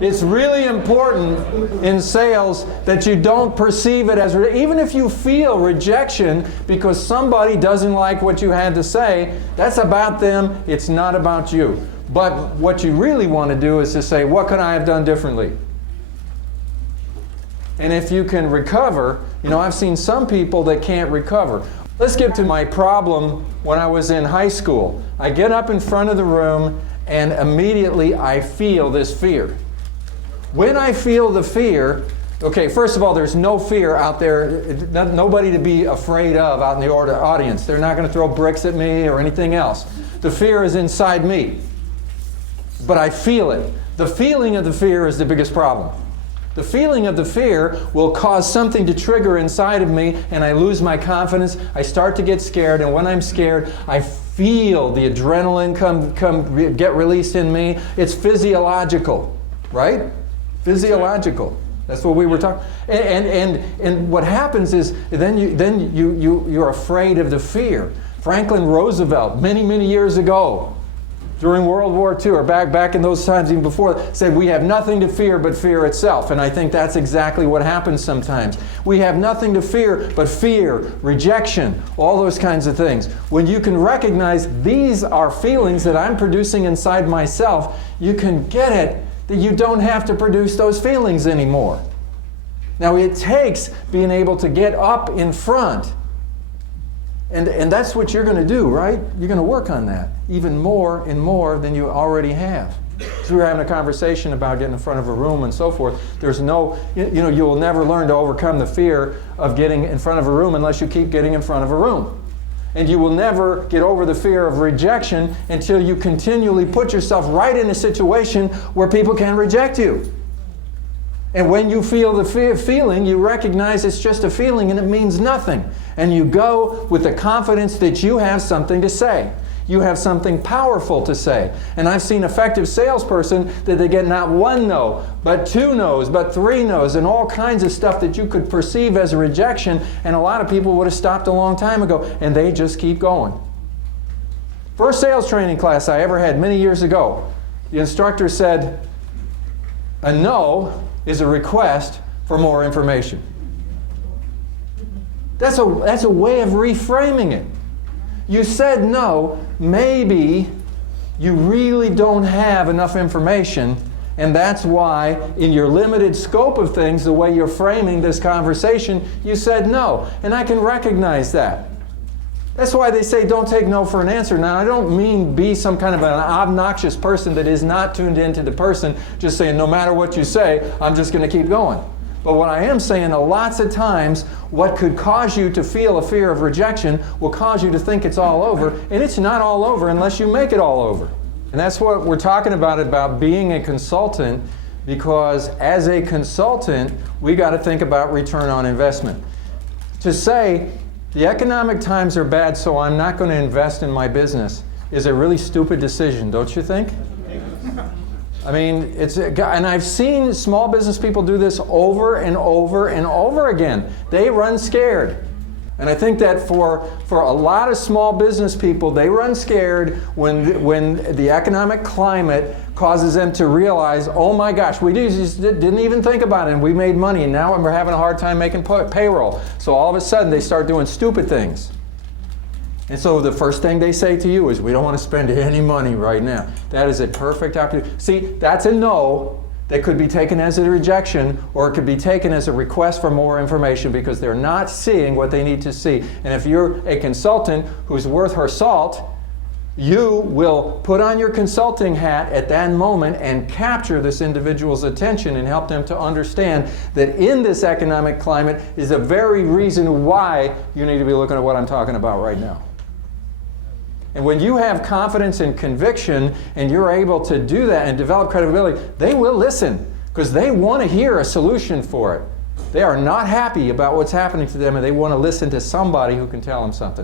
It's really important in sales that you don't perceive it as, even if you feel rejection because somebody doesn't like what you had to say, that's about them, it's not about you. But what you really want to do is to say, what could I have done differently? And if you can recover, I've seen some people that can't recover. Let's get to my problem when I was in high school. I get up in front of the room and immediately I feel this fear. When I feel the fear, okay, first of all, there's no fear out there, nobody to be afraid of out in the audience. They're not going to throw bricks at me or anything else. The fear is inside me, but I feel it. The feeling of the fear is the biggest problem. The feeling of the fear will cause something to trigger inside of me, and I lose my confidence. I start to get scared, and when I'm scared, I feel the adrenaline get released in me. It's physiological, right? Physiological. That's what we were talking. And what happens is then you're afraid of the fear. Franklin Roosevelt, many years ago, during World War II, or back in those times even before, said we have nothing to fear but fear itself. And I think that's exactly what happens sometimes. We have nothing to fear but fear, rejection, all those kinds of things. When you can recognize these are feelings that I'm producing inside myself, you can get it that you don't have to produce those feelings anymore. Now it takes being able to get up in front. And that's what you're going to do, right? You're going to work on that even more and more than you already have. So we were having a conversation about getting in front of a room and so forth. There's no, you will never learn to overcome the fear of getting in front of a room unless you keep getting in front of a room. And you will never get over the fear of rejection until you continually put yourself right in a situation where people can reject you. And when you feel the feeling, you recognize it's just a feeling and it means nothing. And you go with the confidence that you have something to say. You have something powerful to say. And I've seen effective salesperson that they get not one no, but 2 no's, but 3 no's, and all kinds of stuff that you could perceive as a rejection. And a lot of people would have stopped a long time ago, and they just keep going. First sales training class I ever had many years ago, the instructor said, a no is a request for more information. That's a way of reframing it. You said no, maybe you really don't have enough information, and that's why in your limited scope of things, the way you're framing this conversation, you said no. And I can recognize that. That's why they say don't take no for an answer. Now, I don't mean be some kind of an obnoxious person that is not tuned into the person, just saying no matter what you say, I'm just going to keep going. But what I am saying, lots of times, what could cause you to feel a fear of rejection will cause you to think it's all over, and it's not all over unless you make it all over. And that's what we're talking about being a consultant, because as a consultant, we got to think about return on investment. To say, the economic times are bad, so I'm not going to invest in my business is a really stupid decision, don't you think? I mean, and I've seen small business people do this over and over and over again. They run scared. And I think that for a lot of small business people, they run scared when the economic climate causes them to realize, oh my gosh, we just didn't even think about it, and we made money, and now we're having a hard time making payroll. So all of a sudden, they start doing stupid things. And so the first thing they say to you is, we don't want to spend any money right now. That is a perfect opportunity. See, that's a no that could be taken as a rejection, or it could be taken as a request for more information because they're not seeing what they need to see. And if you're a consultant who's worth her salt, you will put on your consulting hat at that moment and capture this individual's attention and help them to understand that in this economic climate is the very reason why you need to be looking at what I'm talking about right now. And when you have confidence and conviction and you're able to do that and develop credibility, they will listen because they want to hear a solution for it. They are not happy about what's happening to them, and they want to listen to somebody who can tell them something.